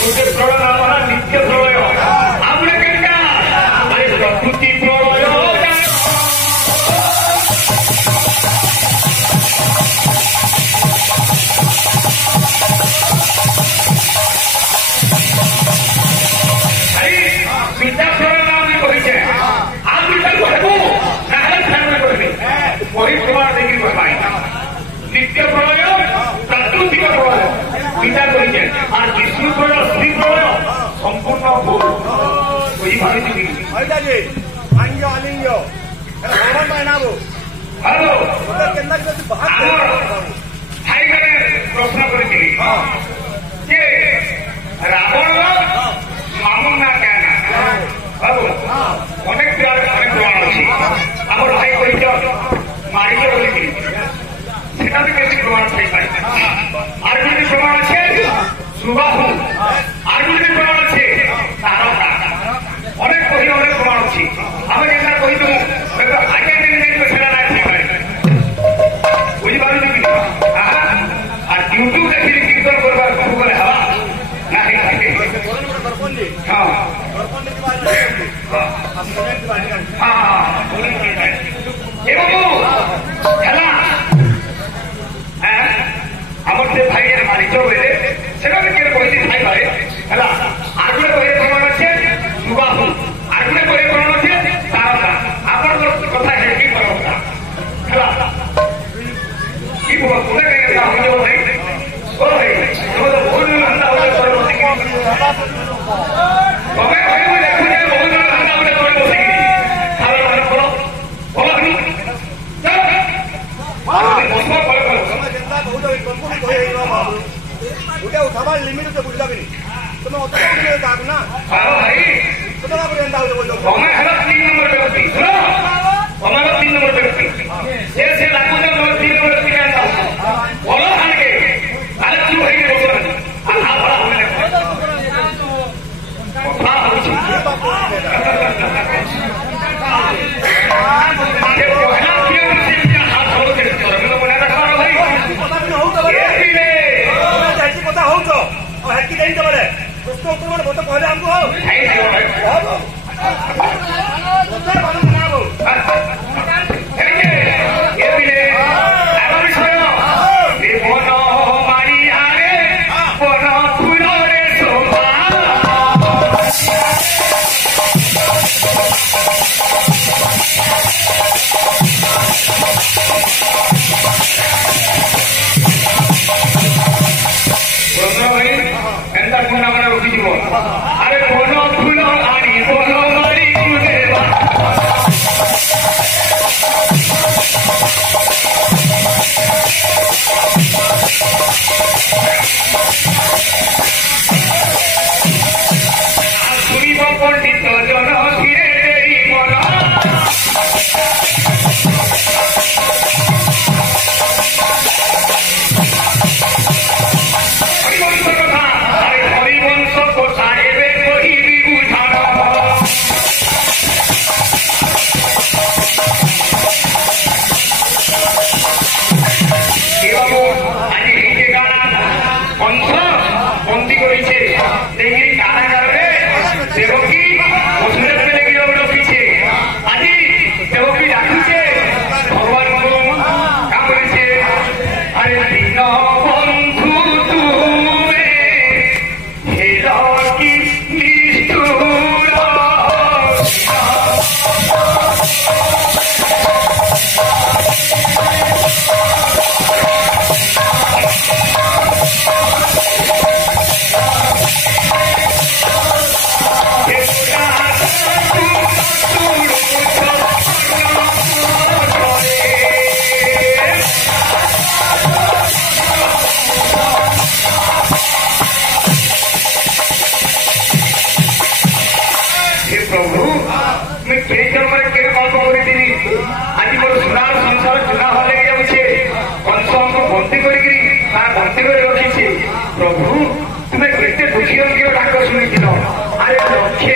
ଗୋଟେ ପ୍ରଳୟ ନାମ ହେଲା ନିତ୍ୟ ପ୍ରଳୟ। ଆଉ ଗୋଟେ କେମିକା ଆରେ ପ୍ରକୃତି ପ୍ରଳୟ। ବିଦ୍ୟା ପ୍ରଳୟ ନାମ ବି କହିଛେ। ଆଉ ଦୁଇଟା କହିବୁ ତାହେଲେ ସେମାନେ କହିବେ ପରିପ୍ରମାଣ ଦେଇକି କହିବା ନିତ୍ୟ ପ୍ରଳୟ ପ୍ରାକୃତିକ ପ୍ରଳୟ ଦୁଇଟା କହିଛେ। আর বিষ্ণু প্রলয় শ্রী প্রলয় সম্পূর্ণ ভুল বুঝিপারছি কি আলিঙ্গ আলিঙ্গ ভগবান পাই না হ্যালো কেন্দ্র ভাইମାନେ প্রশ্ন করেছিলি যে রাবণর মামুন না কেন বাবু অনেক অনেক প্রমাণ আছে। আমার ভাই কইছ মারিল বলিছিলি সেটা তো বেশি প্রমাণ থাইপারে। আর যদি প্রমাণ আছে সুবাহু আর যদি প্রমাণ আছে তারকা অনেক কহি অনেক প্রমাণ আছে। আমি যেটা কইতু আগে দিন সেটা না থাইপারে বুঝিপারুছি কি আর ইউট্যুব দেখি কীর্তন করবার শুরু করে হওয়া না থাকে। হ্যাঁ এবং ହେଲା আমার সে ভাইয়ের মালিক হইলে সেটা কে কইতে থাইপারে ହେଲା। আর গুলো কহে প্রমাণ আছে সুবাহু আর গুলো কহে প্রমাণ আছে তারকা। আপনার কথা কি কথা ହେଲା কি বলবো কোনে কে হইল ভাই ও ভাই তুমি তো ভুল ধান্দা হলে করে বসে কি তবে ভাই দেখো যে বহু ধান্দা হলে করে বসে কি খাবার মানে করো বলো নি বসবা করে করো ওটা উঠাবার লিমিট আছে বুঝি যাবি তুমি অত কাজ না ভাই তোমার উপরে এন্ডা হইলো বলছো তোমার হলো 3 নম্বর ব্যক্তি শুনো তোমার 3 নম্বর ব্যক্তি সে লাগু যে 3 নম্বর ব্যক্তি এন্ডা বলো আগে আরে কি হই গেল বলো আর হাত বড় হবে না কথা হচ্ছে কথা হଉଛ ହେକି ଦେଇଛ ବୋଲେ ପ୍ରଶ୍ନ ଉତ୍ତର ମାନେ ମତେ କହିଲେ ଆମକୁ ହଉ আরে বন ফুল আনি বন মারি দেবা শুনিব পণ্ডিত জন ফিরে দেই মন प्रभु तुम्हें केते दुखी डाक शुणी आरे लक्षे